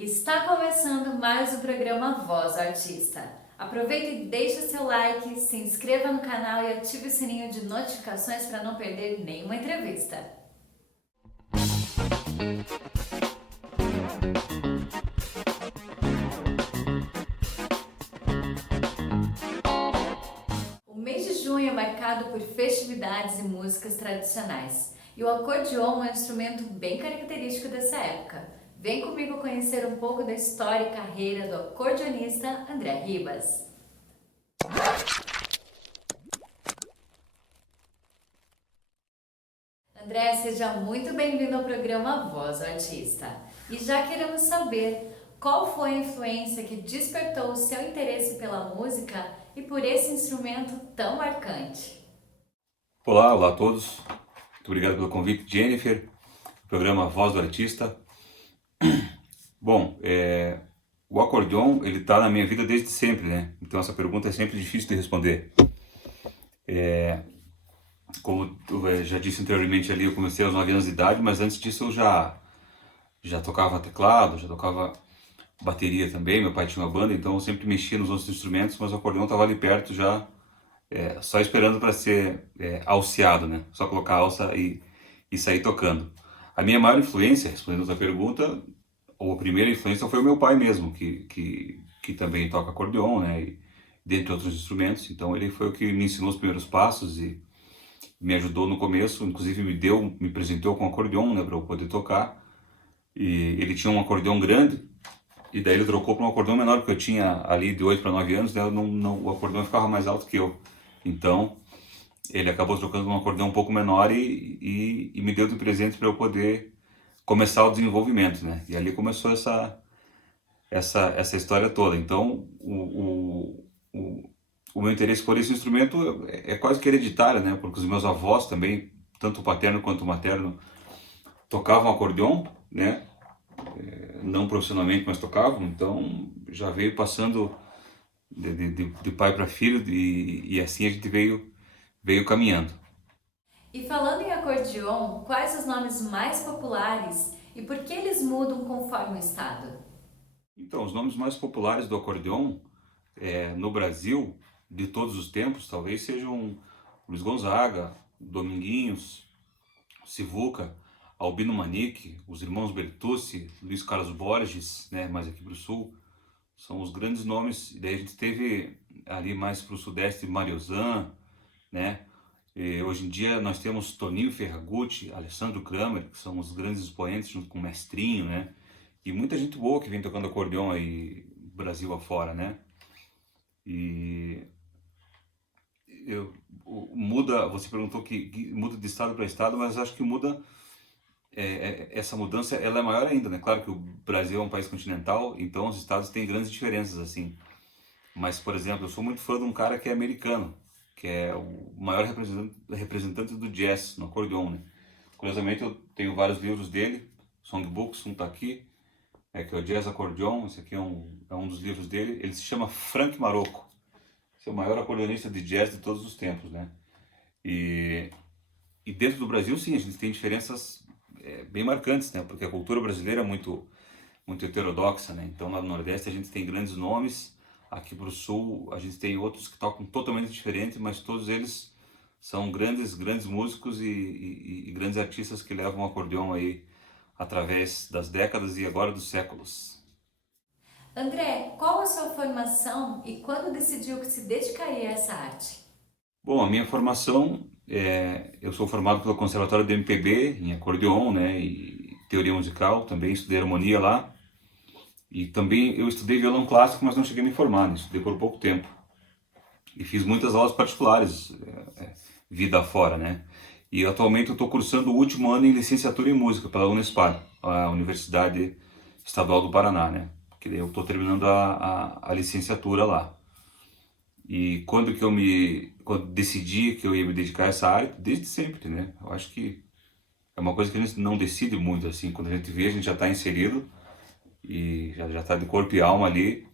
Está começando mais o programa Voz do Artista. Aproveita e deixa seu like, se inscreva no canal e ative o sininho de notificações para não perder nenhuma entrevista. O mês de junho é marcado por festividades e músicas tradicionais, e o acordeon é um instrumento bem característico dessa época. Vem comigo conhecer um pouco da história e carreira do acordeonista André Ribas. André, seja muito bem-vindo ao programa Voz do Artista. E já queremos saber qual foi a influência que despertou o seu interesse pela música e por esse instrumento tão marcante. Olá a todos. Muito obrigado pelo convite, Jennifer. Programa Voz do Artista. Bom, o acordeon, ele tá na minha vida desde sempre, né? Então essa pergunta é sempre difícil de responder. Como eu já disse anteriormente ali, eu comecei aos 9 anos de idade, mas antes disso eu já tocava teclado, já tocava bateria também. Meu pai tinha uma banda, então eu sempre mexia nos outros instrumentos, mas o acordeon estava ali perto já, só esperando para ser alceado, né? Só colocar a alça e sair tocando. A minha maior influência, respondendo a sua pergunta, ou a primeira influência foi o meu pai mesmo, que também toca acordeon, né? E, dentre outros instrumentos. Então ele foi o que me ensinou os primeiros passos e me ajudou no começo, inclusive me presenteou com um acordeon, né, para eu poder tocar. E ele tinha um acordeon grande, e daí ele trocou para um acordeon menor, porque eu tinha ali de 8 para 9 anos, né, o acordeon ficava mais alto que eu. Então ele acabou trocando um acordeão um pouco menor e me deu de presente para eu poder começar o desenvolvimento, né? E ali começou essa história toda. Então, o meu interesse por esse instrumento é quase que hereditário, né? Porque os meus avós também, tanto o paterno quanto o materno, tocavam acordeon, né? Não profissionalmente, mas tocavam. Então, já veio passando de pai para filho e assim a gente veio caminhando. E falando em acordeon, quais os nomes mais populares e por que eles mudam conforme o estado? Então, os nomes mais populares do acordeon no Brasil, de todos os tempos, talvez sejam Luiz Gonzaga, Dominguinhos, Sivuca, Albino Manique, os irmãos Bertucci, Luiz Carlos Borges, né, mais aqui para o sul, são os grandes nomes. E daí a gente teve ali mais para o sudeste Mariozan, né? E hoje em dia nós temos Toninho Ferragutti, Alessandro Kramer, que são os grandes expoentes junto com o Mestrinho, né? E muita gente boa que vem tocando acordeon aí Brasil afora, né? E muda, você perguntou que muda de estado para estado, mas acho que muda, essa mudança ela é maior ainda, né? Claro que o Brasil é um país continental, então os estados têm grandes diferenças, assim. Mas, por exemplo, eu sou muito fã de um cara que é americano, que é o maior representante do jazz no acordeon, né? Curiosamente, eu tenho vários livros dele, songbooks, um tá aqui, que é o Jazz Accordion. Esse aqui é um dos livros dele. Ele se chama Frank Marocco. Esse é o maior acordeonista de jazz de todos os tempos, né? E, e dentro do Brasil, sim, a gente tem diferenças bem marcantes, né? Porque a cultura brasileira é muito heterodoxa, né? Então lá no Nordeste a gente tem grandes nomes, aqui para o Sul a gente tem outros que tocam totalmente diferente, mas todos eles são grandes músicos e grandes artistas que levam o acordeão aí através das décadas e agora dos séculos. André, qual a sua formação e quando decidiu que se dedicaria a essa arte? Bom, a minha formação, eu sou formado pelo Conservatório do MPB em acordeon, né, e teoria musical, também estudei harmonia lá, e também eu estudei violão clássico, mas não cheguei a me formar, né, estudei por pouco tempo. E fiz muitas aulas particulares, vida fora, né. E atualmente eu estou cursando o último ano em licenciatura em música pela Unespar, a Universidade Estadual do Paraná, né, porque eu estou terminando a licenciatura lá. E quando decidi que eu ia me dedicar a essa área, desde sempre, né? Eu acho que é uma coisa que a gente não decide muito, assim. Quando a gente vê, a gente já está inserido e já está de corpo e alma ali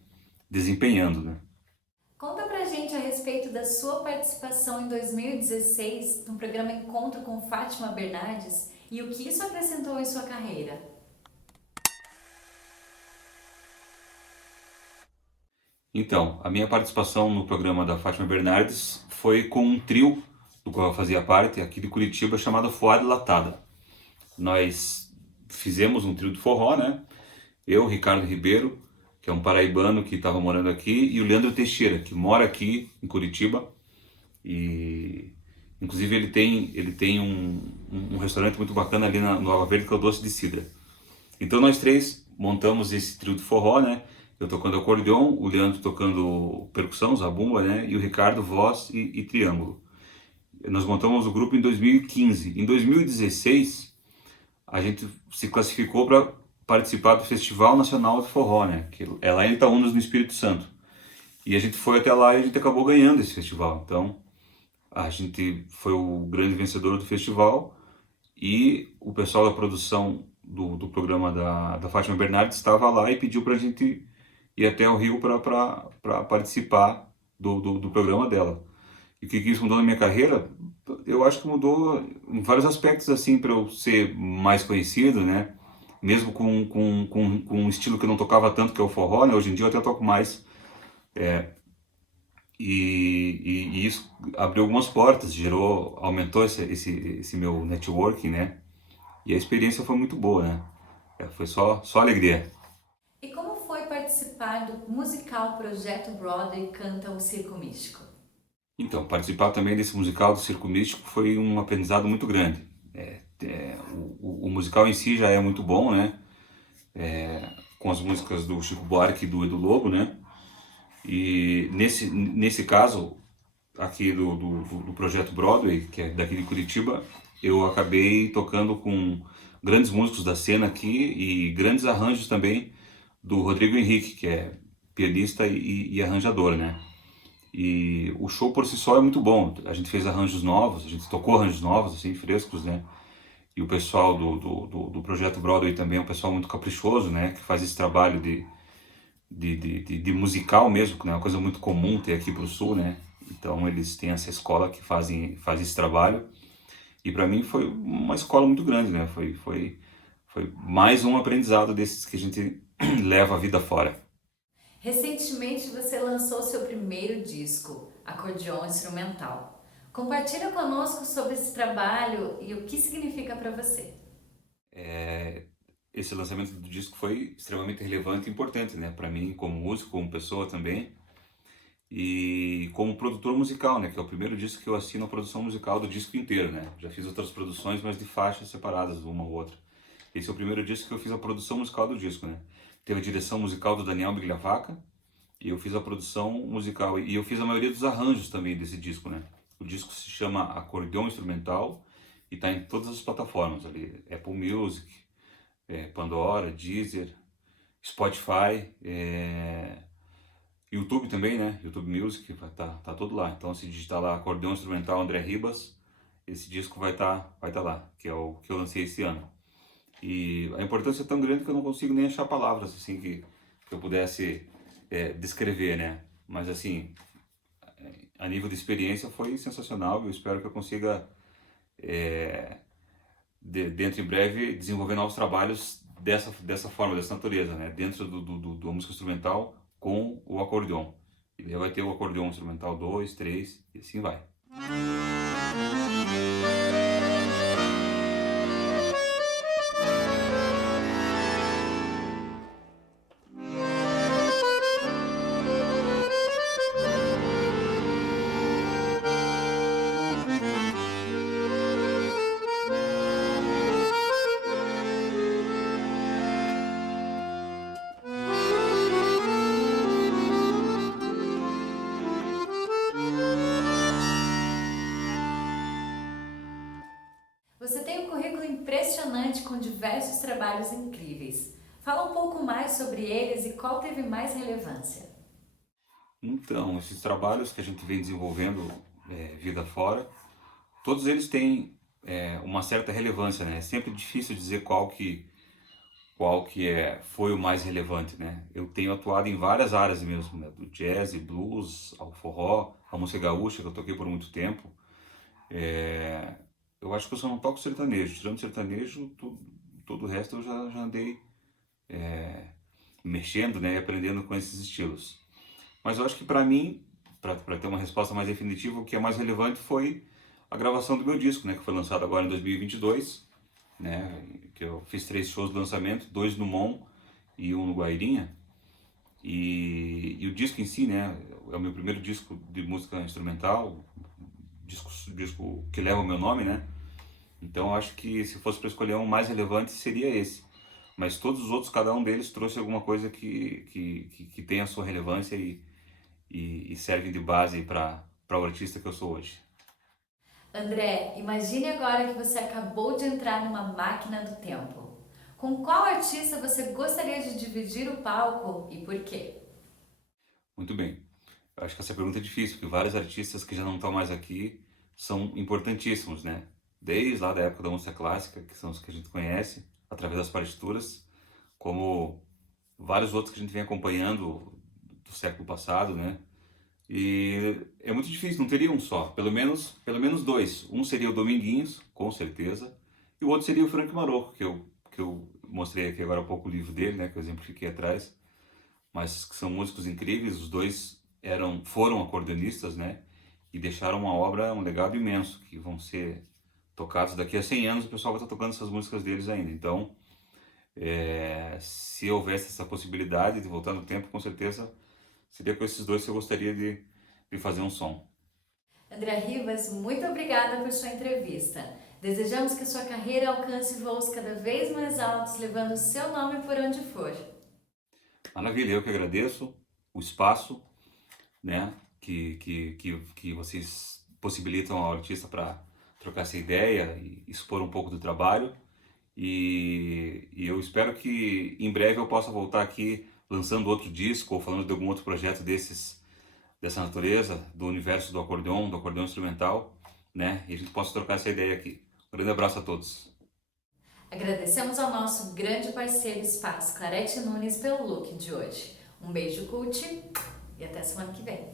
desempenhando, né? Conta pra gente a respeito da sua participação em 2016 no programa Encontro com Fátima Bernardes e o que isso acrescentou em sua carreira. Então, a minha participação no programa da Fátima Bernardes foi com um trio do qual eu fazia parte, aqui de Curitiba, chamado Foada Latada. Nós fizemos um trio de forró, né? Eu, Ricardo Ribeiro, que é um paraibano que estava morando aqui, e o Leandro Teixeira, que mora aqui em Curitiba. E inclusive ele tem um restaurante muito bacana ali no Nova Verde, que é o Doce de Cidra. Então nós três montamos esse trio de forró, né? Eu tocando acordeon, o Leandro tocando percussão, zabumba, né? E o Ricardo voz e triângulo. Nós montamos o grupo em 2015. Em 2016, a gente se classificou para participar do Festival Nacional de Forró, né? Que é lá em Itaúnas, no Espírito Santo. E a gente foi até lá e a gente acabou ganhando esse festival. Então, a gente foi o grande vencedor do festival e o pessoal da produção do programa da Fátima Bernardes estava lá e pediu para a gente ir até o Rio para participar do programa dela. E o que isso mudou na minha carreira? Eu acho que mudou em vários aspectos, assim, para eu ser mais conhecido, né? Mesmo com um estilo que eu não tocava tanto, que é o forró, né? Hoje em dia eu até toco mais. E isso abriu algumas portas, aumentou esse meu networking, né? E a experiência foi muito boa, né? Foi só alegria. E como foi participar do musical Projeto Broadway Canta o Circo Místico? Então, participar também desse musical do Circo Místico foi um aprendizado muito grande. O musical em si já é muito bom, né? Com as músicas do Chico Buarque e do Edu Lobo, né? E nesse caso, aqui do Projeto Broadway, que é daqui de Curitiba, eu acabei tocando com grandes músicos da cena aqui e grandes arranjos também do Rodrigo Henrique, que é pianista e arranjador, né? E o show por si só é muito bom. A gente fez arranjos novos, a gente tocou arranjos novos, assim, frescos, né? E o pessoal do Projeto Broadway também é um pessoal muito caprichoso, né? Que faz esse trabalho de musical mesmo, que não é uma coisa muito comum ter aqui pro Sul, né? Então eles têm essa escola que faz esse trabalho. E para mim foi uma escola muito grande, né? Foi mais um aprendizado desses que a gente leva a vida fora. Recentemente você lançou seu primeiro disco, Acordeon Instrumental. Compartilha conosco sobre esse trabalho e o que significa para você. Esse lançamento do disco foi extremamente relevante e importante, né? Para mim, como músico, como pessoa também. E como produtor musical, né? Que é o primeiro disco que eu assino a produção musical do disco inteiro, né? Já fiz outras produções, mas de faixas separadas, uma ou outra. Esse é o primeiro disco que eu fiz a produção musical do disco, né? Teve a direção musical do Daniel Bigliavaca e eu fiz a produção musical. E eu fiz a maioria dos arranjos também desse disco, né? O disco se chama Acordeon Instrumental e está em todas as plataformas ali. Apple Music, Pandora, Deezer, Spotify, YouTube também, né? YouTube Music, tá tudo lá. Então se digitar lá Acordeon Instrumental André Ribas, esse disco vai tá lá, que é o que eu lancei esse ano. E a importância é tão grande que eu não consigo nem achar palavras assim que eu pudesse descrever, né? Mas assim, a nível de experiência foi sensacional. Eu espero que eu consiga, dentro em breve, desenvolver novos trabalhos dessa forma, dessa natureza, né? Dentro do música instrumental com o acordeon. E daí vai ter o acordeon instrumental 2 3 e assim vai. Você tem um currículo impressionante com diversos trabalhos incríveis. Fala um pouco mais sobre eles e qual teve mais relevância. Então, esses trabalhos que a gente vem desenvolvendo vida fora, todos eles têm uma certa relevância, né? É sempre difícil dizer qual que foi o mais relevante, né? Eu tenho atuado em várias áreas mesmo, né? Do jazz, blues, ao forró, a música gaúcha que eu toquei por muito tempo. É, eu acho que eu só não toco sertanejo. Tirando sertanejo, todo o resto eu já andei mexendo, né? E aprendendo com esses estilos. Mas eu acho que para mim, para ter uma resposta mais definitiva, o que é mais relevante foi a gravação do meu disco, né, que foi lançado agora em 2022, né, que eu fiz 3 shows de lançamento, 2 no Mon e um no Guairinha. E o disco em si, né, é o meu primeiro disco de música instrumental, disco que leva o meu nome, né? Então eu acho que se fosse para escolher um mais relevante seria esse. Mas todos os outros, cada um deles trouxe alguma coisa que tem a sua relevância e serve de base para o artista que eu sou hoje. André, imagine agora que você acabou de entrar numa máquina do tempo. Com qual artista você gostaria de dividir o palco e por quê? Muito bem. Eu acho que essa pergunta é difícil, porque vários artistas que já não estão mais aqui são importantíssimos, né? Desde lá da época da música clássica, que são os que a gente conhece, através das partituras, como vários outros que a gente vem acompanhando do século passado, né? E é muito difícil, não teria um só, pelo menos dois. Um seria o Dominguinhos, com certeza, e o outro seria o Frank Marocco, que eu mostrei aqui agora há pouco o livro dele, né, que eu exemplifiquei atrás, mas que são músicos incríveis, os dois foram acordeonistas, né, e deixaram uma obra, um legado imenso, que vão ser tocados daqui a 100 anos, o pessoal vai estar tocando essas músicas deles ainda. Então, se houvesse essa possibilidade de voltar no tempo, com certeza seria com esses dois que eu gostaria de fazer um som. André Rivas, muito obrigada por sua entrevista. Desejamos que sua carreira alcance voos cada vez mais altos, levando o seu nome por onde for. Maravilha, eu que agradeço o espaço, né, que vocês possibilitam ao artista para trocar essa ideia e expor um pouco do trabalho. E eu espero que em breve eu possa voltar aqui lançando outro disco ou falando de algum outro projeto dessa natureza, do universo do acordeão instrumental, né? E a gente possa trocar essa ideia aqui. Um grande abraço a todos. Agradecemos ao nosso grande parceiro Espaço Clarete Nunes pelo look de hoje. Um beijo cult e até semana que vem.